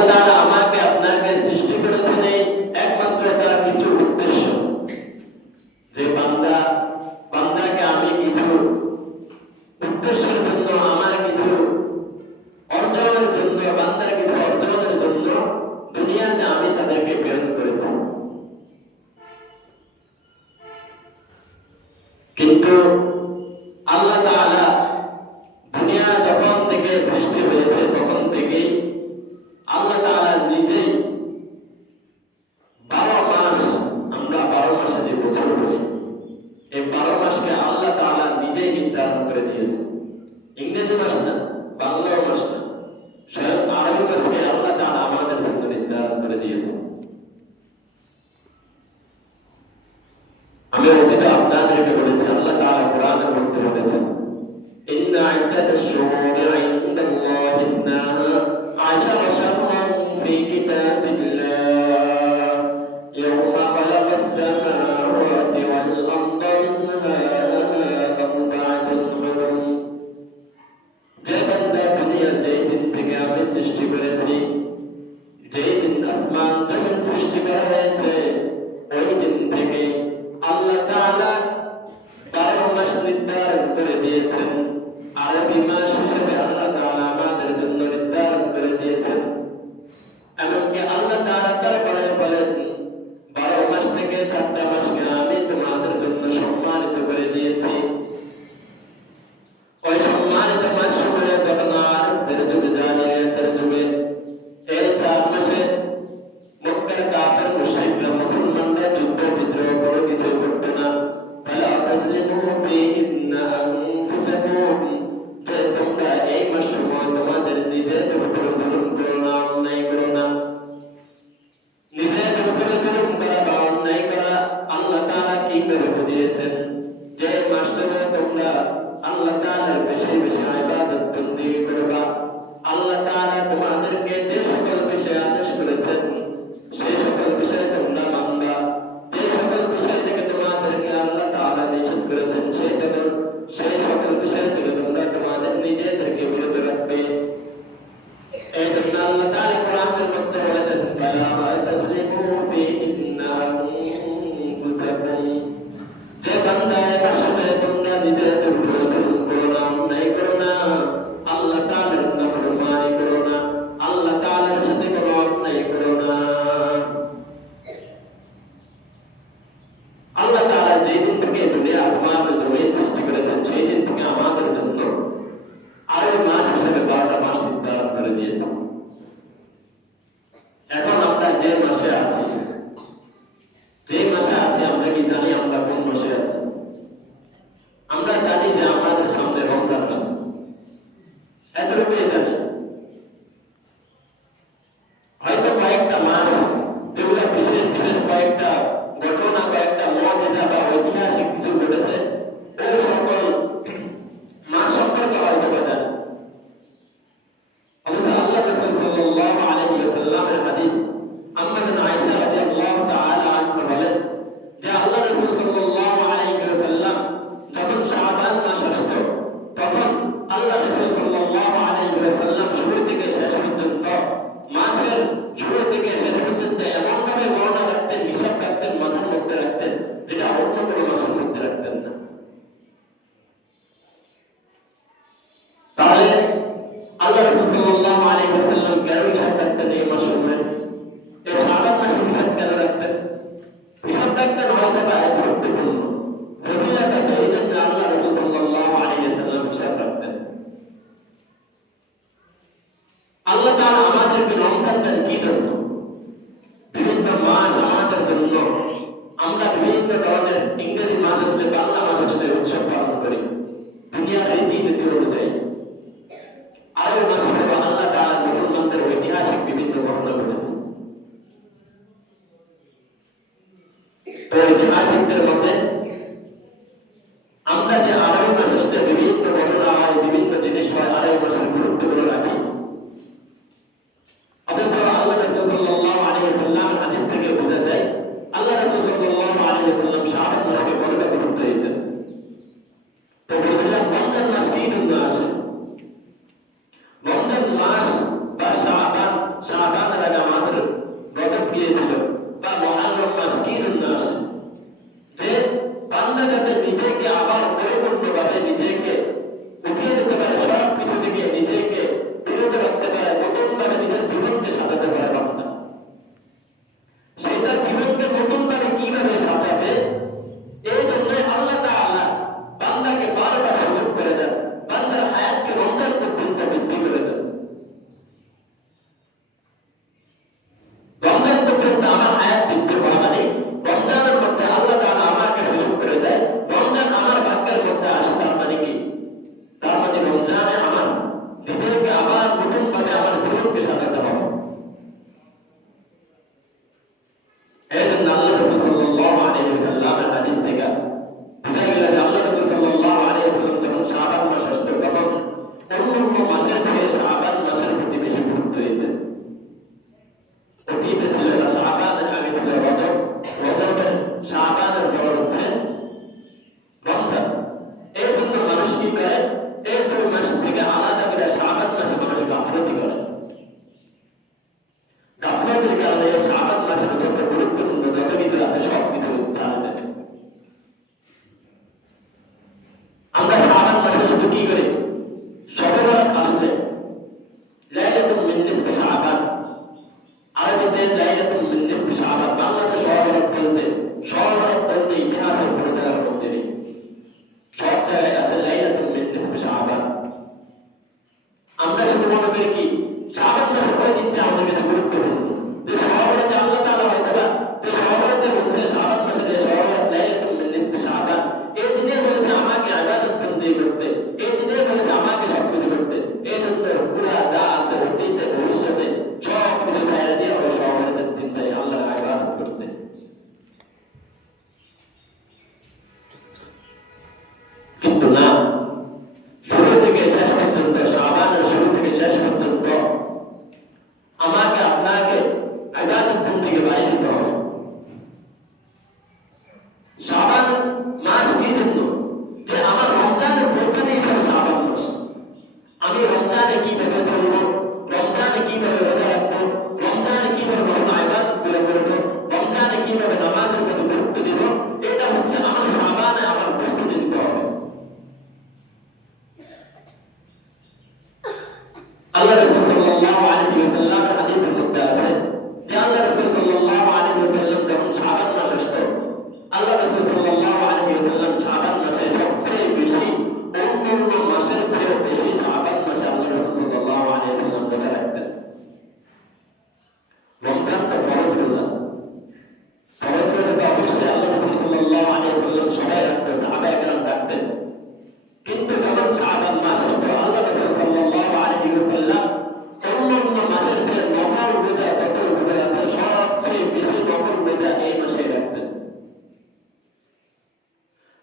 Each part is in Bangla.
আল্লাহ তাআলা আমাকে আপনাকে সৃষ্টি করেছেন এই একমাত্র তার কিছু উদ্দেশ্য, যে বান্দাকে আমি কিছু উদ্দেশ্যের জন্য, আমার কিছু অর্জনের জন্য, বান্দার কিছু অর্জনের জন্য দুনিয়াতে আমি তাদেরকে প্রেরণ করেছি। কিন্তু আল্লাহ তাআলা দুনিয়া যখন থেকে সৃষ্টি হয়েছে তখন থেকেই আল্লাহ তাআলা নিজেই 12 মাস, আমরা 12 মাসে যে বছর বলি, এই 12 মাসকে আল্লাহ তাআলা নিজেই নির্ধারণ করে দিয়েছে। ইংরেজি মাস না, বাংলা মাস না, স্বয়ং আরবি মাসকে আল্লাহ তাআলা আমাদের জন্য নির্ধারণ করে দিয়েছে। আমি অতীতে আপনাদেরকে বলেছি, আল্লাহ তাআলা কোরআনের মধ্যে বলেছেন, ইন্না ইদ্দাতাশ শুহুরি ইনদাল্লাহি 12 শাহরান ফি কিতাবিল্লাহ ইয়াওমা খালাকাস সামাওয়াতি ওয়াল আরদা মিনহা আরবা'তুন হুরুম। যে বান্দা দুনিয়া যেই দিন থেকে আমি সৃষ্টি করেছি, যেই দিন আসমান জমিন সৃষ্টি করা হয়েছে, ওই দিন থেকে আল্লাহ তাআলা 12 মাস নির্ধারণ করে দিয়েছেন। আরবি মাস হিসেবে আল্লাহ তাআলা আমাদের জন্য নির্ধারণ করে দিয়েছেন। এমনকি আল্লাহ তাআলা তারপরে বলেন, 12 মাস থেকে 4টা মাসকে আমি তোমাদের জন্য সম্মানিত করে দিয়েছি। ওই সম্মানিত মাস সমূহে যখন আরবদের যুগে, জাহিলিয়াতের যুগে এই 4 মাসে মক্কার কাফের মুশরিকরা, মুসলমানরা যুদ্ধ বিদ্রোহ কোনো কিছু করত না। ফালা তাজলিমু ফীহিন্না আনফুসাকুম, যে তোমরা এই মাস সময় তোমাদের নিজেদের উপর জুলুম করো না, অন্যায় করো না। নিজেদের উপর জুলুম করা বা অন্যায় করা আল্লাহ তাআলা কি করে দিয়েছেন, যে মাসে তোমরা আল্লাহ তাআলার বেশি বেশি ইবাদত বন্দেগী করবা। আল্লাহ তাআলা তোমাদেরকে যে সকল বিষয় আদেশ করেছেন সেই সকল বিষয় তোমরা মানবা। যে সকল বিষয় থেকে তোমাদেরকে আল্লাহ তাআলা নিষেধ করেছেন সেই সকল বিষয় থেকে তোমরা তোমাদের নিজেদেরকে বিরত রাখবে। এই জন্য আল্লাহ তাআলা কোরআনের মধ্যে বলেছেন, ফালা তাজলিমু ফীহিন্না আনফুসাকুম, যে বান্দা এই মাসে তোমরা নিজেদের উপর জুলুম করো না, অন্যায় করো না, আল্লাহ তাআলার নাফরমানি করো না, আল্লাহ তাআলার সাথে কোনো অন্যায় করো না। আল্লাহ তাআলা যেই দিন থেকে দুনিয়া আসমান ও জমিন সৃষ্টি করেছেন সেই দিন থেকে আমাদের জন্য আরবি মাস হিসেবে 12টা মাস নির্ধারণ করে দিয়েছেন। এখন আমরা যে মাসে আছি আমরা কি জানি আমরা কোন মাসে আছি? আমরা জানি যে আমাদের সামনে রমজান আছে, এতটুকুই জানি। হয়তো কয়েকটা মাস যেগুলো বিশেষ বিশেষ কয়েকটা ঘটনা, কয়েকটা মুআজিজা বা ঐতিহাসিক কিছু ঘটেছে, ওই সকল মাস সম্পর্কে হয়তো জানি। অথচ আল্লাহ রাসূল সাল্লাল্লাহু আলাইহি ওয়াসাল্লামের হাদিস আম্মা জান আয়েশা রাদিয়াল্লাহু তাআলা আনহা বলেন যে আল্লাহ রাসূল সাল্লাল্লাহু আলাইহি ওয়াসাল্লাম যখন শাবান মাস আসতো তখন আল্লাহ রাসূল সাল্লাল্লাহু আলাইহি ওয়াসাল্লাম শুরু থেকে শেষ পর্যন্ত, মাসের শুরু থেকে শেষ পর্যন্ত এমন ভাবে গণনা রাখতেন, হিসাব রাখতেন, মাথার মধ্যে রাখতেন, যেটা অন্য কোনো মাসের মধ্যে রাখতেন না। তাহলে আল্লাহ রাসূল সাল্লাল্লাহু আলাইহি ওয়াসাল্লাম কেন হিসাব রাখতেন এই মাস সময়? এই শাবান মাসের হিসাব কেন রাখতেন? হিসাব রাখতেন হয়তো বা গুরুত্বপূর্ণ ফজিলত আছে, এই জন্য আল্লাহ রাসূল সাল্লাল্লাহু আলাইহি ওয়াসাল্লাম হিসাব রাখতেন। আল্লাহ তাআলা আমাদেরকে রমজান দেন কি জন্য? বিভিন্ন মাস আমাদের জন্য। আমরা বিভিন্ন ধরনের ইংরেজি মাস আসলে, বাংলা মাস আসলে উৎসব পালন করি দুনিয়ার রীতিনীতি অনুযায়ী। আরবি মাস হিসেবে আল্লাহ তাআলা মুসলমানদের ঐতিহাসিক বিভিন্ন ঘটনা ঘটেছে। তো ঐতিহাসিকদের মধ্যে আমরা যে আরবি মাস আসলে বিভিন্ন ঘটনা হয়, বিভিন্ন জিনিস হয়, আরবি মাসের গুরুত্বগুলো রাখি। অথচ আল্লাহ রাসূল সাল্লাল্লাহু আলাইহি ওয়াসাল্লামের হাদিস থেকে বোঝা যায় আল্লাহ রাসূল সাল্লাল্লাহু আলাইহি ওয়াসাল্লাম শাবান মাসকে কতটা গুরুত্ব দিতেন। তো বুঝলাম রমজান মাস কি জন্য আসে? জীবনকে সাজাতে পারে বান্দা। সে তার জীবনকে নতুন ভাবে কিভাবে সাজাবে, এই জন্য আল্লাহ তাআলা বান্দাকে বারবার সুযোগ করে দেন, বান্দার হায়াতকে রমজান পর্যন্ত বৃদ্ধি করে দেন। রমজান পর্যন্ত আমার হায়াত বৃদ্ধি হওয়া মানে রমজানের মধ্যে আল্লাহ তাআলা আমাকে সুযোগ করে দেয়, রমজান আমার ভাগ্যের মধ্যে আসে। তার মানে কি? তার মানে রমজানে আমার নিজেকে আবার নতুন ভাবে আমার জীবনকে সাজাতে হবে। এই জন্য আল্লাহ রাসূল সাল্লাল্লাহু আলাইহি ওয়াসাল্লামের হাদিস থেকে বোঝা গেল যে আল্লাহ রাসূল সাল্লাল্লাহু আলাইহি ওয়াসাল্লাম যখন শাবান মাস আসতো তখন অন্যান্য মাসের চেয়ে শাবান মাসের প্রতি বেশি গুরুত্ব দিতেন। অতীতে ছিল না শাবানের আগে ছিল রজব, রজবের শাবানের পর হচ্ছে রমজান। এই জন্য মানুষ কি করে, এই দুই মাস থেকে আলাদা করে শাবান মাসে মানুষ গাফলতি করে। গাফলতির কারণে শাবান মাসের যত গুরুত্বপূর্ণ যত কিছু আছে সব কিছু জানে না। আমরা শাবান মাসে শুধু কি করি, শবে বরাত আসলে লাইলাতুল মিন নিসফি শাবান, আরবিতে লাইলাতুল মিন নিসফি শাবান, বাংলাতে শবে বরাত বলতে ইতিহাসের কোনো জায়গার মধ্যে নেই, সব জায়গায় আছে লাইলাতুল মিন নিসফি শাবান। আমরা শুধু মনে করি কি শাবান মাসের ওই দিনটা আমাদের কাছে গুরুত্বপূর্ণ, যে শবে বরাতে আল্লাহ তাআলা হয়তোবা যে শবে বরাতে বলছে শাবান মাসে যে শবে বরাত লাইলাতুল মিন নিসফি শাবান, এই দিনে বলছে আমাকে ইবাদত বন্দেগি করতে, এই দিনে বলছে আমাকে সবকিছু করতে। এই জন্য পুরা যা আছে অতীতে ভবিষ্যতে সব কিছু ছাইড়া দিয়ে ওই শবে বরাতের দিন চাই আল্লাহর ইবাদত করতে। কিন্তু না, শুরু থেকে শেষ পর্যন্ত, শাবানের শুরু থেকে শেষ পর্যন্ত আমাকে আপনাকে ইবাদত বন্দেগি বাড়িয়ে দিতে হবে। শাবান মাস এই জন্য যে আমার রমজানের প্রস্তুতি হিসেবে শাবান মাস, আমি রমজানে কিভাবে চলবো, রমজানে কিভাবে রোজা রাখবো, রমজানে কিভাবে বিভিন্ন ইবাদতগুলো করবো, রমজানে কিভাবে নামাজের প্রতি গুরুত্ব দিব, এটা হচ্ছে আমার শাবানে আমার প্রস্তুতি নিতে হবে। আল্লাহ রাসূল সাল্লাল্লাহু আলাইহি ওয়াসাল্লামের হাদিসের মধ্যে আছে যে আল্লাহ রাসূল সাল্লাল্লাহু আলাইহি ওয়াসাল্লাম যখন শাবান মাস আসতো, আল্লাহ রাসূল সাল্লাল্লাহু আলাইহি ওয়াসাল্লাম শাবান মাসে সবচেয়ে বেশি, অন্যান্য মাসের চেয়ে বেশি শাবান মাসে আল্লাহ রাসূল সাল্লাল্লাহু আলাইহি ওয়াসাল্লাম রোজা রাখতেন। রমজান তো ফরজ রোজা, ফরজ রোজা তো অবশ্যই আল্লাহ রাসূল সাল্লাল্লাহু আলাইহি ওয়াসাল্লাম সবাই রাখতেন, সাহাবায়ে কেরাম রাখতেন। কিন্তু যখন শাবান মাস আসতো আল্লাহ রাসূল সাল্লাল্লাহু আলাইহি ওয়াসাল্লাম অন্যান্য মাসের চেয়ে নফল রোজা যতগুলো আছে সবচেয়ে বেশি নফল রোজা এই মাসে রাখতেন।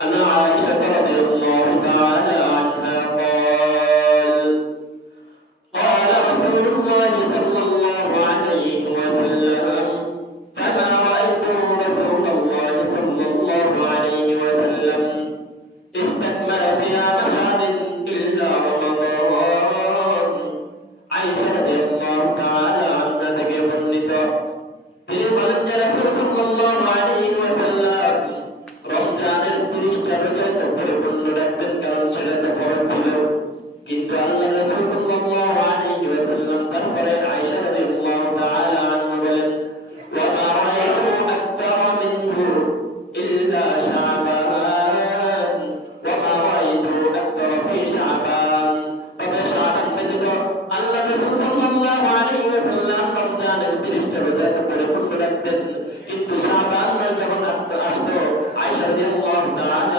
عن عائشة رضي الله تعالى عنها قال رسول الله صلى الله عليه وسلم فما رأيت رسول الله صلى الله عليه وسلم استكمل صيام شهر إلا رمضان। عائشة رضي الله تعالى عنها থেকে বর্ণিত, তিনি বলেন যে রাসূল সাল্লাল্লাহু আলাইহি ওয়াসাল্লাম রমজানের 30টা রোজা তো পরিপূর্ণ রাখতেন, কারণ সেটা তো ফরজ ছিল। কিন্তু আল্লাহ রাসূল সাল্লাল্লাহু আলাইহি ওয়াসাল্লাম তারপরে আয়েশা রাদিয়াল্লাহু তাআলা আনহা বলেন ওয়া মা রাআইতু আকতারা মিনহু ইল্লা শাবান ওয়া মা রাআইতু আকতারা ফি শাবান। তবে শাবান ব্যতীত আল্লাহ রাসূল সাল্লাল্লাহু আলাইহি ওয়াসাল্লাম রমজানের 30টা রোজা তো পরিপূর্ণ রাখতেন। কিন্তু শাবান মাস যখন আসতো আয়েশা রাদিয়াল্লাহু তাআলা